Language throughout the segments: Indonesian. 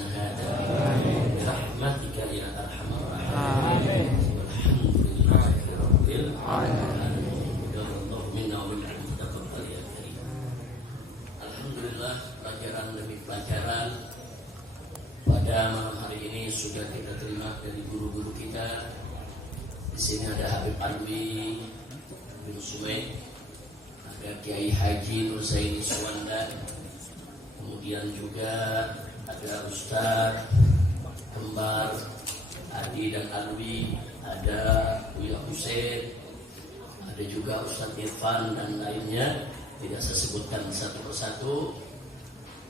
majlisina hadza bi rahmatika ya arhamar rahimin. Walhamdulillahi rabbil alamin. Allahu minna wa minkum taqabbal ya karim. Alhamdulillah, pelajaran demi pelajaran pada malam hari ini sudah kita terima dari guru-guru kita. Di sini ada Habib Alwi bin Sumaid, ada Kiai Haji Nur Zaini Suwanda, kemudian juga ada Ustaz Kembar Adi dan Alwi, ada Buya Husein, ada juga Ustaz Irfan dan lainnya. Tidak saya sebutkan satu persatu.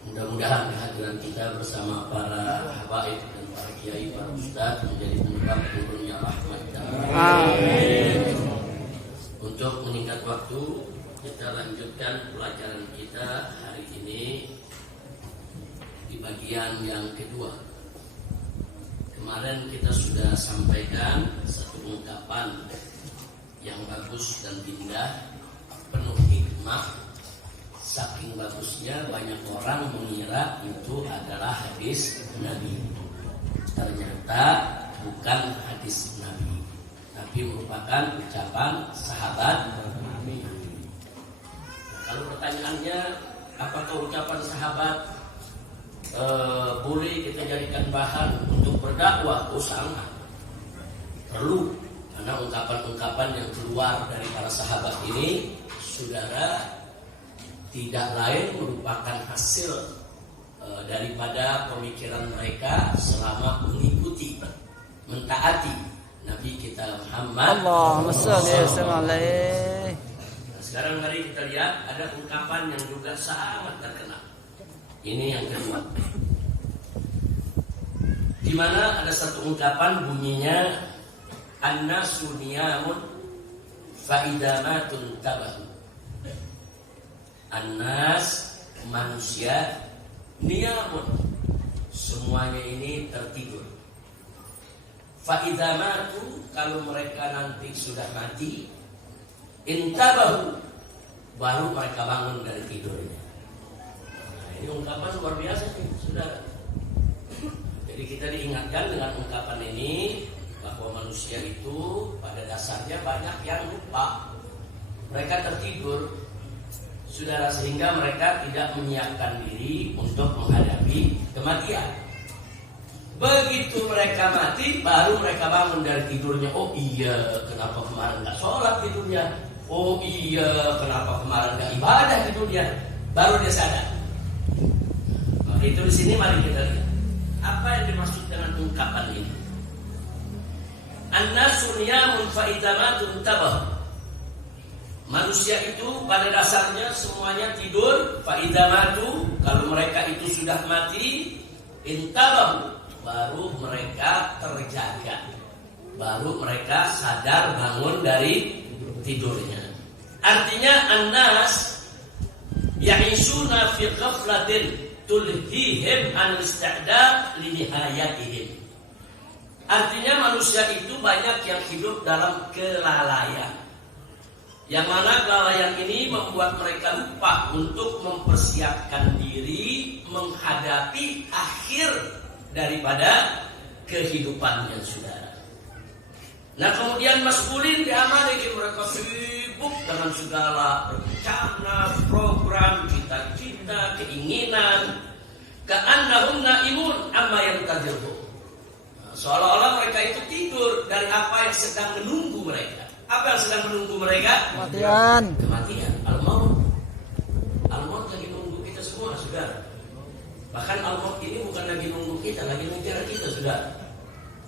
Mudah-mudahan kehadiran kita bersama para habaib dan para kiai, para ustaz menjadi penyebab turunnya rahmat dan amin. Untuk meningkat waktu, kita lanjutkan pelajaran kita hari ini di bagian yang kedua. Kemarin kita sudah sampaikan satu ungkapan yang bagus dan indah, penuh hikmah. Saking bagusnya banyak orang mengira itu adalah hadis Nabi. Ternyata bukan hadis Nabi, tapi merupakan ucapan sahabat Nabi. Kalau pertanyaannya, apakah ucapan sahabat boleh kita jadikan bahan untuk berdakwah? Oh sangat perlu, karena ungkapan-ungkapan yang keluar dari para sahabat ini, saudara, tidak lain merupakan hasil daripada pemikiran mereka selama mengikuti, mentaati Nabi kita Muhammad. Allahumma shalli alaihi. Nah, sekarang mari kita lihat ada ungkapan yang juga sangat terkenal. Ini yang kedua, di mana ada satu ungkapan bunyinya an-nasu niyamun fa idza matun tabahu. An-nas, manusia, niyamun, semuanya ini tertidur. Fa idza matu, kalau mereka nanti sudah mati, intabahu, baru mereka bangun dari tidurnya. Nah, ini ungkapan luar biasa nih, saudara. Jadi kita diingatkan dengan ungkapan ini bahwa manusia itu pada dasarnya banyak yang lupa. Mereka tertidur, saudara, sehingga mereka tidak menyiapkan diri untuk menghadapi kematian. Begitu mereka mati, baru mereka bangun dari tidurnya. Oh iya, kenapa kemarin gak sholat tidurnya? Oh iya, kenapa kemarin gak ibadah tidurnya? Baru dia sadar. Maka itu di sini mari kita lihat apa yang dimaksud dengan ungkapan ini. An-nasu niyamun fa idza matu tabahu. Manusia itu pada dasarnya semuanya tidur. Fa idza matu, kalau mereka itu sudah mati, intabahu, baru mereka terjaga, baru mereka sadar bangun dari tidurnya. Artinya an-nas ya'ishuna fi ghaflatin tulhihim an ista'dad li nihayatihim. Artinya manusia itu banyak yang hidup dalam kelalaian, yang mana kelalaian ini membuat mereka lupa untuk mempersiapkan diri menghadapi akhir daripada kehidupannya, saudara. Nah, kemudian maskulin diamali, mereka sibuk dengan segala rencana, program, cita-cita, keinginan. Ka'annahum na'imun amma yantazirun. Seolah-olah mereka itu tidur dari apa yang sedang menunggu mereka. Apa yang sedang menunggu mereka? Kematian. Al-maut. Al-maut lagi nunggu kita semua, saudara. Bahkan al-maut ini bukan lagi nunggu kita, lagi ngejar kita, saudara.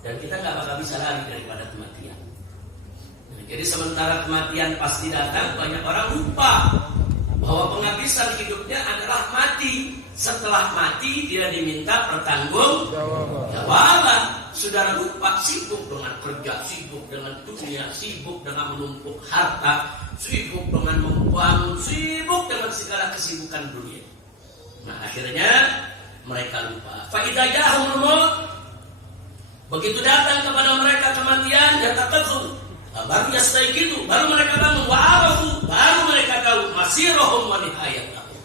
Dan kita nggak bakal bisa lari daripada kematian. Nah, jadi sementara kematian pasti datang, banyak orang lupa bahwa penghabisan hidupnya adalah mati. Setelah mati dia diminta pertanggungjawaban. Saudara lupa, sibuk dengan kerja, sibuk dengan dunia, sibuk dengan menumpuk harta, sibuk dengan membangun, sibuk dengan segala kesibukan dunia. Nah, akhirnya mereka lupa. Fa idza ja'ahumul maut, begitu datang kepada mereka kematian, yataqadzu, baru yastayqidu, baru mereka bangun, wa arafu, baru mereka tahu masirahum wa nihayatahum.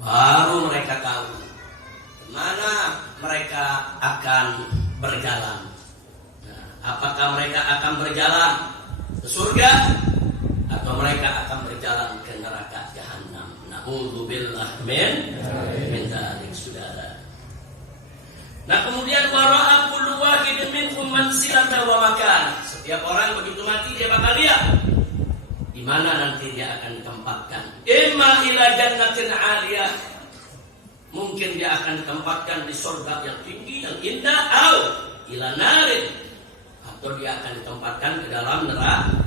Baru mereka tahu mana mereka akan berjalan? Nah, apakah mereka akan berjalan ke surga atau mereka akan berjalan ke neraka jahanam? Na'udzubillah min dzalik, saudara. Nah, kemudian wara'a kullu wahidin minhum mansilata wa makan. Setiap orang begitu mati dia bakal lihat di mana nanti dia akan ditempatkan. Imma ila jannatin 'aliyah, mungkin dia akan ditempatkan di surga yang tinggi yang indah, atau ila narin, atau dia akan ditempatkan ke dalam neraka.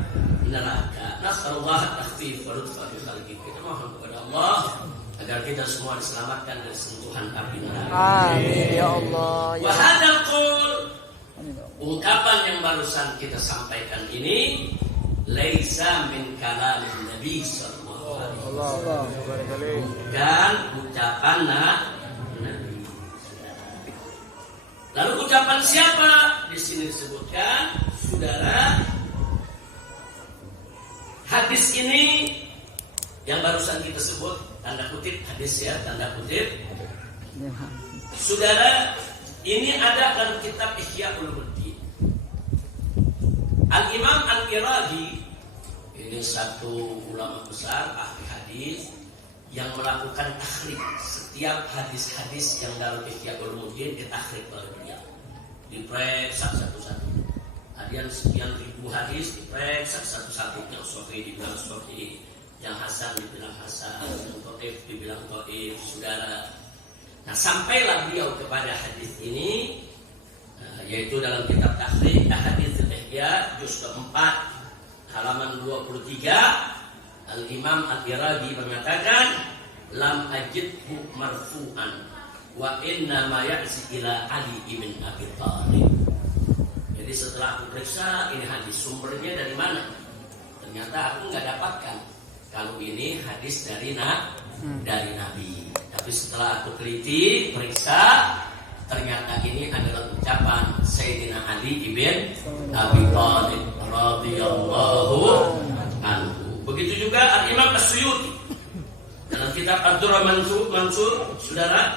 Nasallallahu takhfif wa lutfa fi khalqi. Kita mohon kepada Allah agar kita semua diselamatkan dari sentuhan api neraka. Amin ya Allah. Wa hadzal qaul, ungkapan yang barusan kita sampaikan ini laisa min kalamin Nabi sallallahu alaihi wasallam, dan ucapan Nabi. Lalu ucapan siapa? Di sini disebutkan, saudara, hadis ini yang barusan kita sebut, tanda kutip hadis ya, tanda kutip. Saudara, ini ada dalam kitab Ihya Ulumuddin. Al-Imam Al-Iraqi, ini satu ulama besar ahli hadis yang melakukan takhrij setiap hadis-hadis yang dalam Ihya Ulumuddin, ditakhrij oleh beliau, diperiksa satu-satu. Ada sekian ribu hadis diperiksa satu-satu. Yang sahih dibilang sahih, yang hasan dibilang hasan, yang dhaif dibilang dhaif, saudara. Nah, sampailah beliau kepada hadis ini, yaitu dalam kitab takhrij Ahadits Ihya juz keempat halaman 23. Al-Imam Al-Iraqi mengatakan, lam ajidhu marfu'an wa inna ma ya'si ila Ali ibn Abi Thalib. Jadi setelah aku periksa ini hadis sumbernya dari mana, ternyata aku nggak dapatkan kalau ini hadis dari Nabi. Tapi setelah aku teliti periksa, ternyata ini adalah ucapan Sayyidina Ali ibn Abi Thalib radhiyallahu anhu. Begitu juga Al-Imam As-Suyuti dalam kitab Ad-Durrah Mansur, saudara,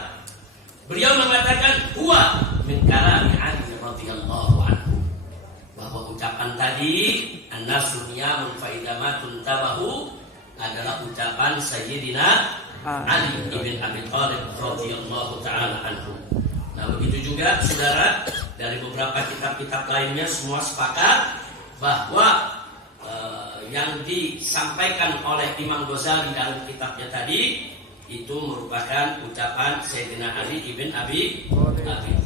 beliau mengatakan huwa min kalami Ali radhiyallahu anhu, bahwa ucapan tadi an-nasu niyamun fa idamatun tabahu adalah ucapan Sayyidina Ali ibn Abi Thalib radhiyallahu taala anhu. Nah, begitu juga saudara, dari beberapa kitab-kitab lainnya semua sepakat bahwa yang disampaikan oleh Imam Ghazali dalam kitabnya tadi itu merupakan ucapan Sayyidina Ali ibn Abi Thalib.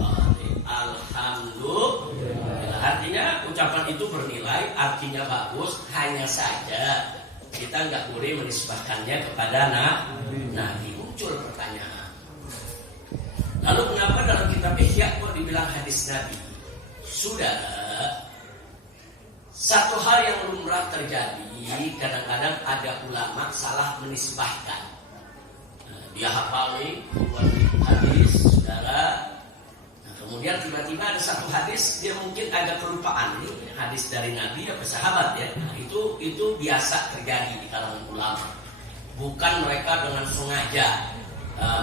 Alhamdulillah. Artinya ucapan itu bernilai, artinya bagus, hanya saja kita nggak boleh menisbahkannya kepada Nabi. Muncul pertanyaan, lalu kenapa dalam kitab Ihya kok dibilang hadis Nabi? Sudah, satu hal yang lumrah terjadi, kadang-kadang ada ulama salah menisbahkan. Dia hafal nih hadis, saudara. Nah, kemudian tiba-tiba ada satu hadis dia mungkin agak kelupaan, nih hadis dari Nabi atau sahabat ya. Nah, itu biasa terjadi di kalangan ulama. Bukan mereka dengan sengaja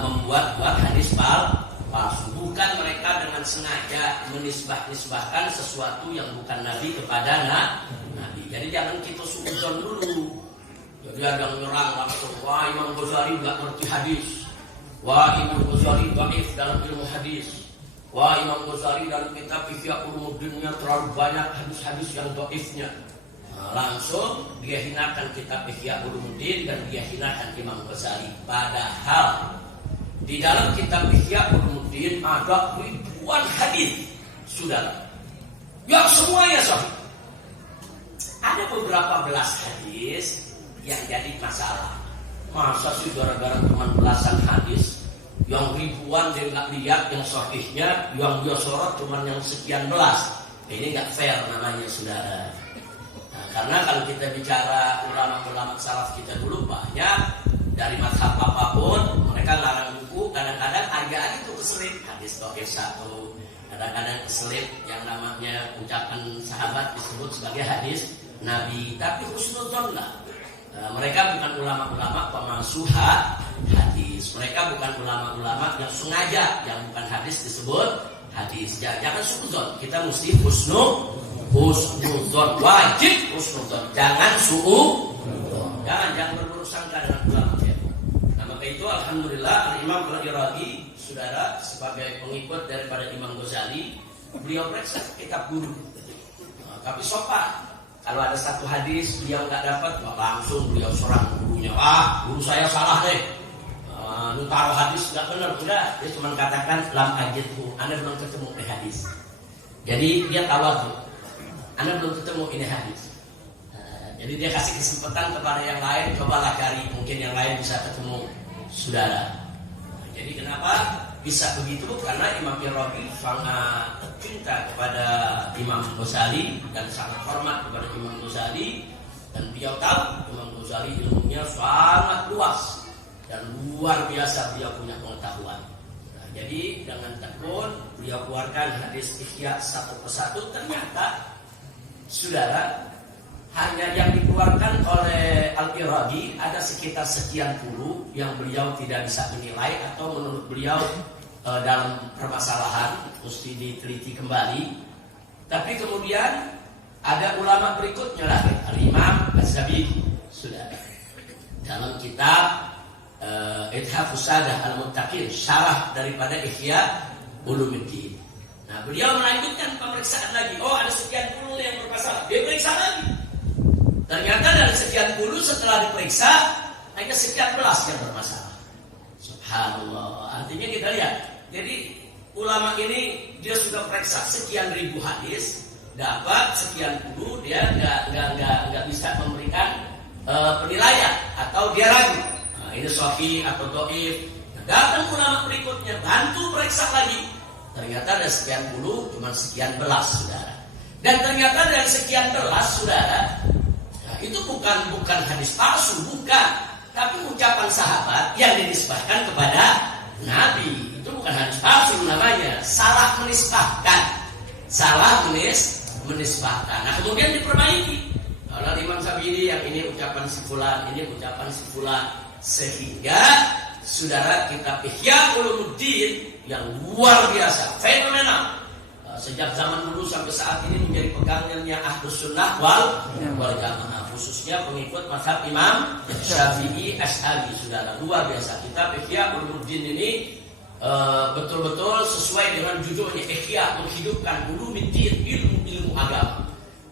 membuat hadis palsu. Bukan mereka dengan sengaja menisbahkan sesuatu yang bukan Nabi kepada Nabi. Jadi jangan kita suudzon dulu. Jadi ada yang nyerang langsung, wah Imam Ghazali gak ngerti hadis, wah Imam Ghazali dhaif dalam ilmu hadis, wah Imam Ghazali dalam kitab Ihya Ulumuddinnya terlalu banyak hadis-hadis yang dhaifnya. Nah, langsung dia hinakan kitab Ihya Ulumuddin dan dia hinakan Imam Ghazali. Padahal di dalam kitab Ihya Ulumuddin ada ribuan hadis, saudara, yang semuanya sahih. Ada beberapa belas hadis yang jadi masalah. Masa sih gara-gara cuma belasan hadis, yang ribuan dia nggak lihat yang sahihnya, yang dia sorot cuma yang sekian belas. Ini nggak fair namanya, saudara. Nah, karena kalau kita bicara ulama-ulama salaf kita dulu banyak dari mazhab apapun, mereka larang buku, kadang-kadang agak itu keselip hadis dhaif satu, kadang-kadang keselip yang namanya ucapan sahabat disebut sebagai hadis Nabi. Tapi husnudzon lah, mereka bukan ulama-ulama pemalsu hadis. hadis. Mereka bukan ulama-ulama yang sengaja, yang bukan hadis disebut hadis. Jangan suudzon. Kita mesti husnuzon, wajib husnuzon. Jangan jangan berburuk sangka dengan ulama. Nah, maka itu alhamdulillah Imam Al-Iraqi, saudara, sebagai pengikut daripada Imam Ghazali, beliau periksa kitab guru. Nah, tapi sopan. Kalau ada satu hadis beliau nggak dapat, langsung beliau serang gurunya. Guru saya salah deh. Taruh hadis nggak benar, udah. Dia cuma katakan lam ajidhu, Anda belum ketemu ini hadis. Jadi dia tawadhu. Anda belum ketemu ini hadis. Jadi dia kasih kesempatan kepada yang lain, cobalah cari, mungkin yang lain bisa ketemu, saudara. Jadi kenapa bisa begitu? Karena Imam Iraqi sangat cinta kepada Imam Ghazali dan sangat hormat kepada Imam Ghazali, dan beliau tahu Imam Ghazali ilmunya sangat luas dan luar biasa, beliau punya pengetahuan. Nah, jadi dengan tekun beliau keluarkan hadis Ihya satu persatu. Ternyata saudara, hanya yang dikeluarkan oleh Al-Iraqi ada sekitar sekian puluh yang beliau tidak bisa menilai, atau menurut beliau dalam permasalahan mesti diteliti kembali. Tapi kemudian ada ulama berikutnya lah, Al-Imam Az-Zabidi, saudara, dalam kitab Ithafus Sadah Al-Muttaqin, syarah daripada Ihya Ulumuddin. Nah, beliau melanjutkan pemeriksaan lagi. Ada sekian puluh yang bermasalah. Dia periksa lagi. Ternyata dari sekian puluh setelah diperiksa hanya sekian belas yang bermasalah. Subhanallah. Artinya kita lihat. Jadi ulama ini dia sudah periksa sekian ribu hadis, dapat sekian puluh, dia nggak bisa memberikan penilaian atau dia ragu. Nah, ini sahih atau dhaif. Datang ulama berikutnya, bantu periksa lagi. Ternyata ada sekian puluh, cuma sekian belas, saudara. Dan ternyata dari sekian belas, saudara, itu bukan hadis palsu, bukan, tapi ucapan sahabat yang dinisbahkan kepada Nabi. Itu bukan hadis palsu namanya, salah menisbahkan. Nah, kemudian diperbaiki oleh Imam Zabidi, yang ini ucapan si fulan, ini ucapan si fulan, sehingga saudara kitab Ihya Ulumuddin yang luar biasa, fenomenal, sejak zaman dulu sampai saat ini menjadi pegangannya Ahlus Sunnah wal Jamaah, khususnya pengikut mazhab Imam Syafi'i Asy'ari, saudara, luar biasa. Kitab Ihya Ulumuddin ini betul-betul sesuai dengan judulnya, Ihya, menghidupkan ulumuddin, ilmu agama.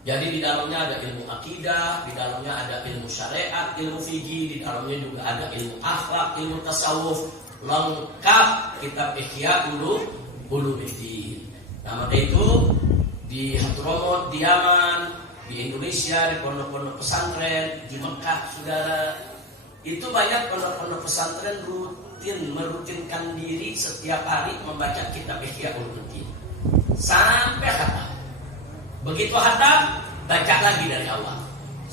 Jadi di dalamnya ada ilmu akidah, di dalamnya ada ilmu syariat, ilmu fikih, di dalamnya juga ada ilmu akhlak, ilmu tasawuf, lengkap kitab Ihya Ulumuddin. Nah, maka itu di Hadramut, di Yaman, di Indonesia, di pondok-pondok pesantren, di Mekah, saudara, itu banyak pondok-pondok pesantren merutinkan diri setiap hari membaca kitab Ihya Ulumuddin sampai khatam. Begitu khatam, baca lagi dari awal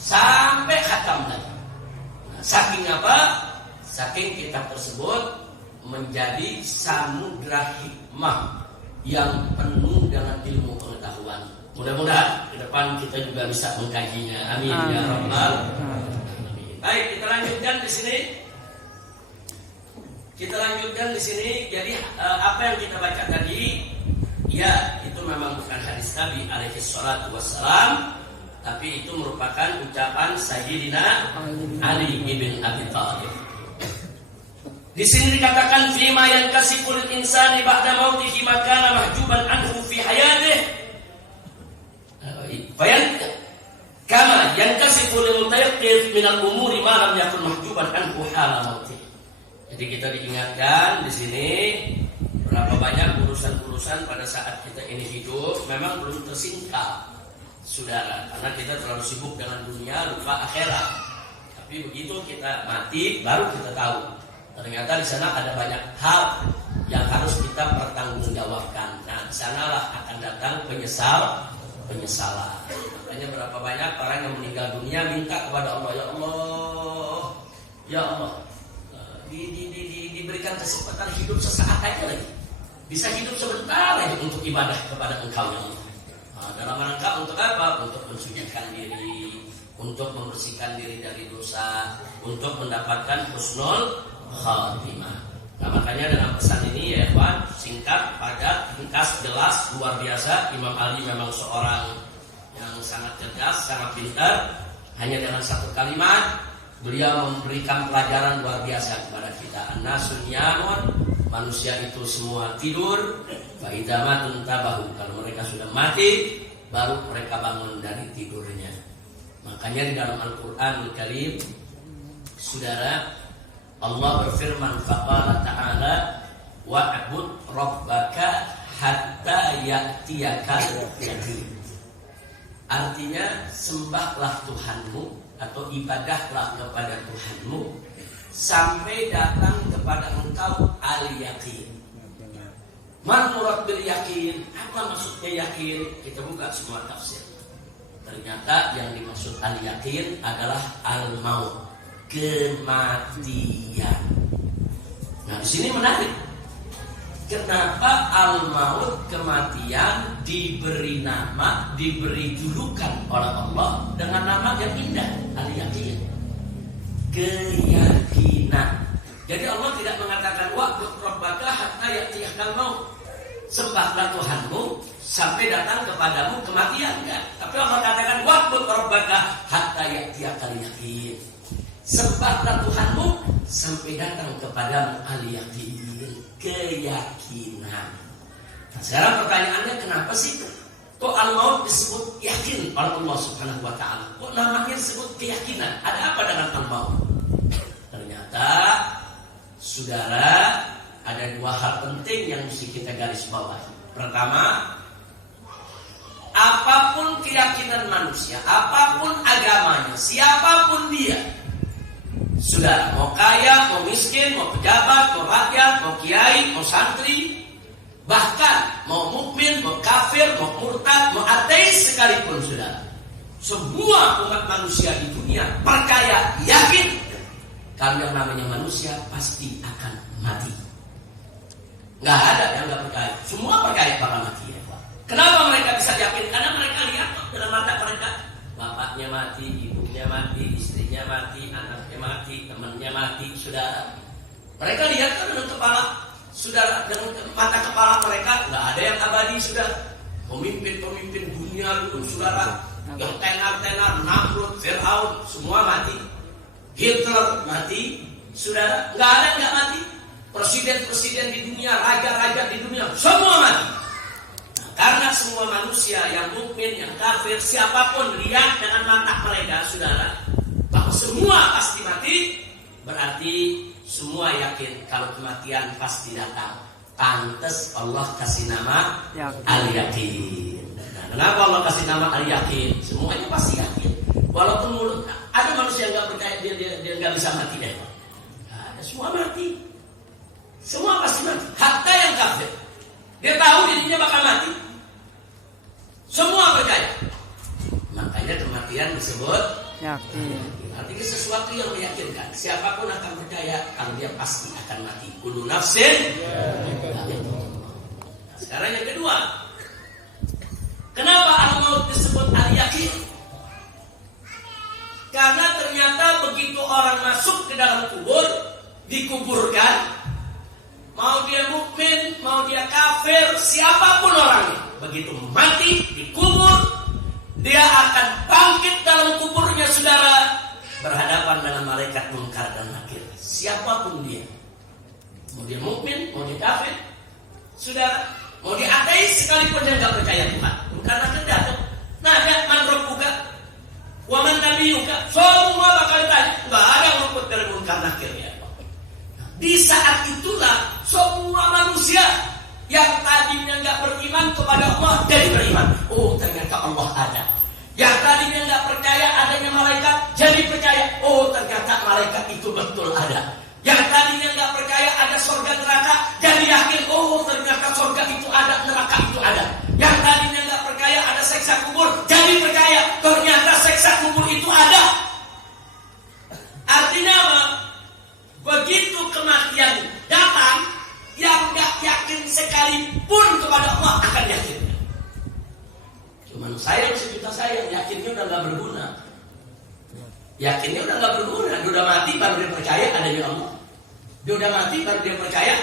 sampai khatam lagi. Nah, saking apa? Saking kitab tersebut menjadi samudra hikmah yang penuh dengan ilmu pengetahuan. Mudah-mudahan ke depan kita juga bisa mengkajinya. Amin ya rabbal alamin. Baik, kita lanjutkan di sini. Jadi apa yang kita baca tadi, ya, itu memang bukan hadis Nabi alaihi salatu wassalam, tapi itu merupakan ucapan Sayyidina Ali ibn Abi Thalib. Di sini dikatakan fima yankasiful insani ba'da mautihi ma kana mahjuban anhu fi hayatihi. Kama yankasiful mutayaqqif min al-umuri ma lam yakun mahjuban anhu hala mautihi. Jadi kita diingatkan di sini berapa banyak urusan-urusan pada saat kita ini hidup memang belum tersingkap, saudara, karena kita terlalu sibuk dengan dunia, lupa akhirat. Tapi begitu kita mati baru kita tahu ternyata di sana ada banyak hal yang harus kita pertanggungjawabkan. Nah, di sanalah akan datang penyesalan. Makanya berapa banyak orang yang meninggal dunia minta kepada Allah, ya Allah, diberikan kesempatan hidup sesaat aja lagi, bisa hidup sebentar lagi untuk ibadah kepada Engkau ya Allah. Nah, dalam rangka untuk apa? Untuk mensucikan diri, untuk membersihkan diri dari dosa, untuk mendapatkan husnul khatimah. Nah, makanya dengan pesan ini ya Pak, singkat, padat, ringkas, jelas, luar biasa. Imam Ali memang seorang yang sangat cerdas, sangat pintar. Hanya dengan satu kalimat beliau memberikan pelajaran luar biasa kepada kita. An-nasu niyamun, manusia itu semua tidur. Fa idza matun tabahu, kalau mereka sudah mati baru mereka bangun dari tidurnya. Makanya di dalam Al-Qur'anul Karim, saudara, Allah berfirman, faqala ta'ala wa'bud rabbaka hatta ya'tiyakal yaqin. Artinya sembahlah Tuhanmu atau ibadahlah kepada Tuhanmu sampai datang kepada engkau al-yaqin. Man murad bil yaqin? Apa maksudnya yakin? Kita buka semua tafsir. Ternyata yang dimaksud al-yaqin adalah al-maut, kematian. Nah, di sini menarik. Kenapa al-maut, kematian, diberi nama, diberi julukan oleh Allah dengan nama yang indah, al-yaqin, keyakinan. Jadi Allah tidak mengatakan wa'bud rabbaka hatta ya'tiyakal maut, sembahlah Tuhanmu sampai datang kepadamu kematian, enggak. Tapi Allah katakan wa'bud rabbaka hatta ya'tiyakal yaqin, sembahlah Tuhanmu sampai datang kepadamu al-yaqin, keyakinan. Nah, sekarang pertanyaannya, kenapa sih kok al-maut disebut yakin oleh Allah Subhanahu wa taala? Kok namanya disebut keyakinan? Ada apa dengan al-maut? Ternyata saudara, ada dua hal penting yang mesti kita garis bawahi. Pertama, apapun keyakinan manusia, apapun agamanya, siapapun dia, sudah mau kaya, mau miskin, mau pejabat, mau rakyat, mau kiai, mau santri, bahkan mau mukmin, mau kafir, mau murtad, mau ateis sekalipun, sudah, semua umat manusia di dunia percaya, yakin kalau yang namanya manusia pasti akan mati. Nggak ada yang nggak percaya, semua percaya bakal mati ya Pak. Kenapa mereka bisa yakin? Karena mereka lihat dengan mata mereka, bapaknya mati, ibunya mati, istrinya mati, anaknya mati, temannya mati, saudara. Mereka lihat dengan kepala, saudara, dengan mata kepala mereka. Nggak ada yang abadi, saudara. Pemimpin-pemimpin dunia itu, saudara, yang tenar-tenar, Namrud, Fir'aun, semua mati. Hitler mati, saudara. Nggak ada yang nggak mati. Presiden-presiden di dunia, raja-raja di dunia, semua mati. Karena semua manusia yang mukmin, yang kafir, siapapun lihat dengan mata mereka, saudara, bahwa semua pasti mati, berarti semua yakin kalau kematian pasti datang. Pantes Allah kasih nama al-yaqin. Nah, kenapa Allah kasih nama al-yaqin? Semuanya pasti yakin. Walaupun mulut, ada manusia yang nggak percaya dia nggak bisa mati deh. Ada, semua mati. Semua pasti mati. Hatta yang kafir, dia tahu dirinya bakal mati. Semua percaya. Makanya kematian disebut yakin. Artinya sesuatu yang meyakinkan. Siapapun akan percaya kalau dia pasti akan mati. Kullu nafsin. Nah, sekarang yang kedua, kenapa al-maut disebut al-yakin? Karena ternyata begitu orang masuk ke dalam kubur, dikuburkan, mau dia mukmin, mau dia kafir, siapapun orangnya, begitu mati, dikubur, dia akan bangkit dalam kuburnya, saudara, berhadapan dengan malaikat Munkar dan Nakir. Siapapun dia, mau dia mukmin, mau dia kafir, saudara, mau dia ateis sekalipun dia nggak percaya Tuhan, Munkar Nakir datang. Nah, ada man rabbuka, wa man nabiyuka, semua bakal ditanya, nggak ada yang luput dari Munkar Nakir ya. Di saat itulah semua manusia yang tadinya nggak beriman kepada Allah jadi beriman. Oh, ternyata Allah ada. Yang tadinya nggak percaya adanya malaikat jadi percaya. Oh, ternyata malaikat itu betul ada. Yang tadinya nggak percaya ada surga neraka jadi yakin. Oh, ternyata surga itu ada, neraka itu ada. Yang tadinya nggak percaya ada siksa kubur jadi percaya. Ternyata siksa kubur itu ada. Artinya apa? Begitu kematian datang, yang gak yakin sekalipun kepada Allah akan yakin. Cuman sayang sejuta sayang, yakinnya udah gak berguna. Yakinnya udah gak berguna, udah mati baru dia percaya adanya Allah. Dia udah mati baru dia percaya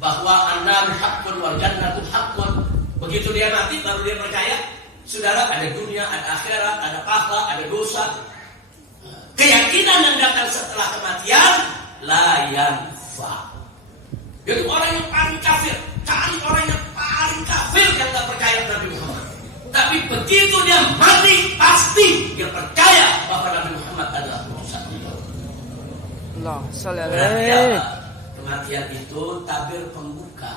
bahwa an-nar haqqun wal jannatu haqqun. Begitu dia mati baru dia percaya, saudara, ada dunia, ada akhirat, ada pahala, ada dosa. Keyakinan yang datang setelah kematian la yanfa. Jadi orang yang paling kafir, cari orang yang paling kafir yang tak percaya Nabi Muhammad. Tapi begitu dia mati, pasti dia percaya bahwa Nabi Muhammad adalah Rasulullah. Allah sallallahu Berarti alaihi. apa? Kematian itu tabir pembuka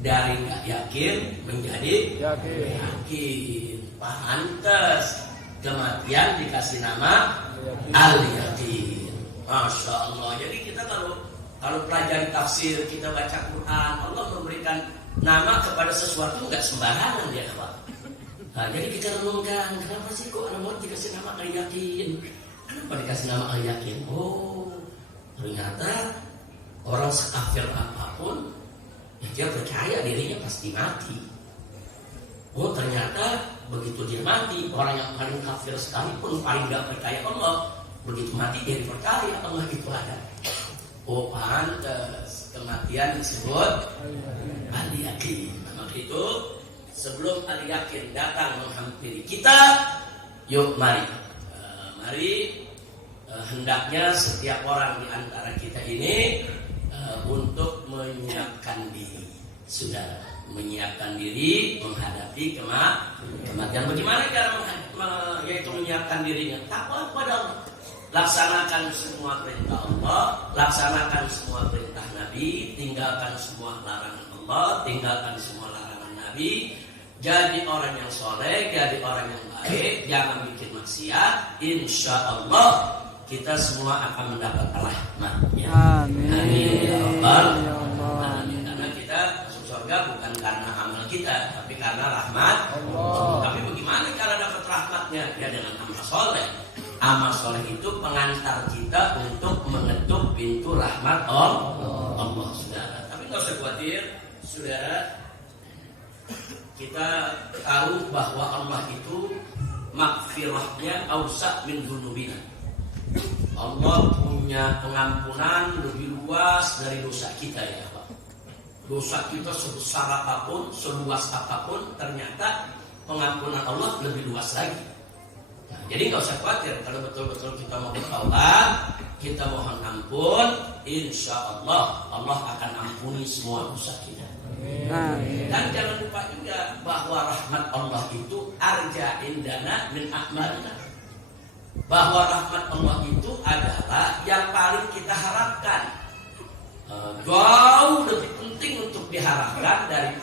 dari nggak yakin menjadi yakin. Pantes kematian dikasih nama al-yakin. Masya Allah. Jadi kita kalau pelajari tafsir, kita baca Quran, Allah memberikan nama kepada sesuatu nggak sembarangan ya Pak. Nah, jadi kita renungkan, kenapa sih kok orang dikasih nama al-yakin? Kenapa dikasih nama al-yakin? Oh, ternyata orang sekafir apapun, ya dia percaya dirinya pasti mati. Oh, ternyata begitu dia mati, orang yang paling kafir sekalipun, paling gak percaya Allah, begitu mati dia percaya Allah itu ada. Oh, pantes kematian disebut al-yakin. Maka itu sebelum al-yakin datang menghampiri kita, yuk mari hendaknya setiap orang di antara kita ini untuk menyiapkan diri, saudara, menyiapkan diri menghadapi kematian. Bagaimana cara yaitu menyiapkan dirinya? Takwa kepada Allah. Laksanakan semua perintah Allah, laksanakan semua perintah Nabi, tinggalkan semua larangan Allah, tinggalkan semua larangan Nabi. Jadi orang yang soleh, jadi orang yang baik, jangan bikin maksiat. Insya Allah kita semua akan mendapat rahmat-Nya. Amin. Ya Rabbal Ya Allah. Alamin. Karena kita masuk surga bukan karena amal kita, tapi karena rahmat Allah. Tapi bagaimana cara dapat rahmatnya? Ya dengan amal soleh. Amal soleh itu pengantar kita untuk mengetuk pintu rahmat Allah, saudara. Tapi nggak usah khawatir, saudara. Kita tahu bahwa Allah itu maghfirahnya awsa' min dzunubina. Allah punya pengampunan lebih luas dari dosa kita ya Pak. Dosa kita sebesar apapun, seluas apapun, ternyata pengampunan Allah lebih luas lagi. Nah, jadi nggak usah khawatir kalau betul-betul kita mau bertaubat, kita mohon ampun, insya Allah Allah akan ampuni semua dosa kita. Dan jangan lupa juga bahwa rahmat Allah itu arja indana min ahmadina. Bahwa rahmat Allah itu adalah yang paling kita harapkan, jauh lebih penting untuk diharapkan daripada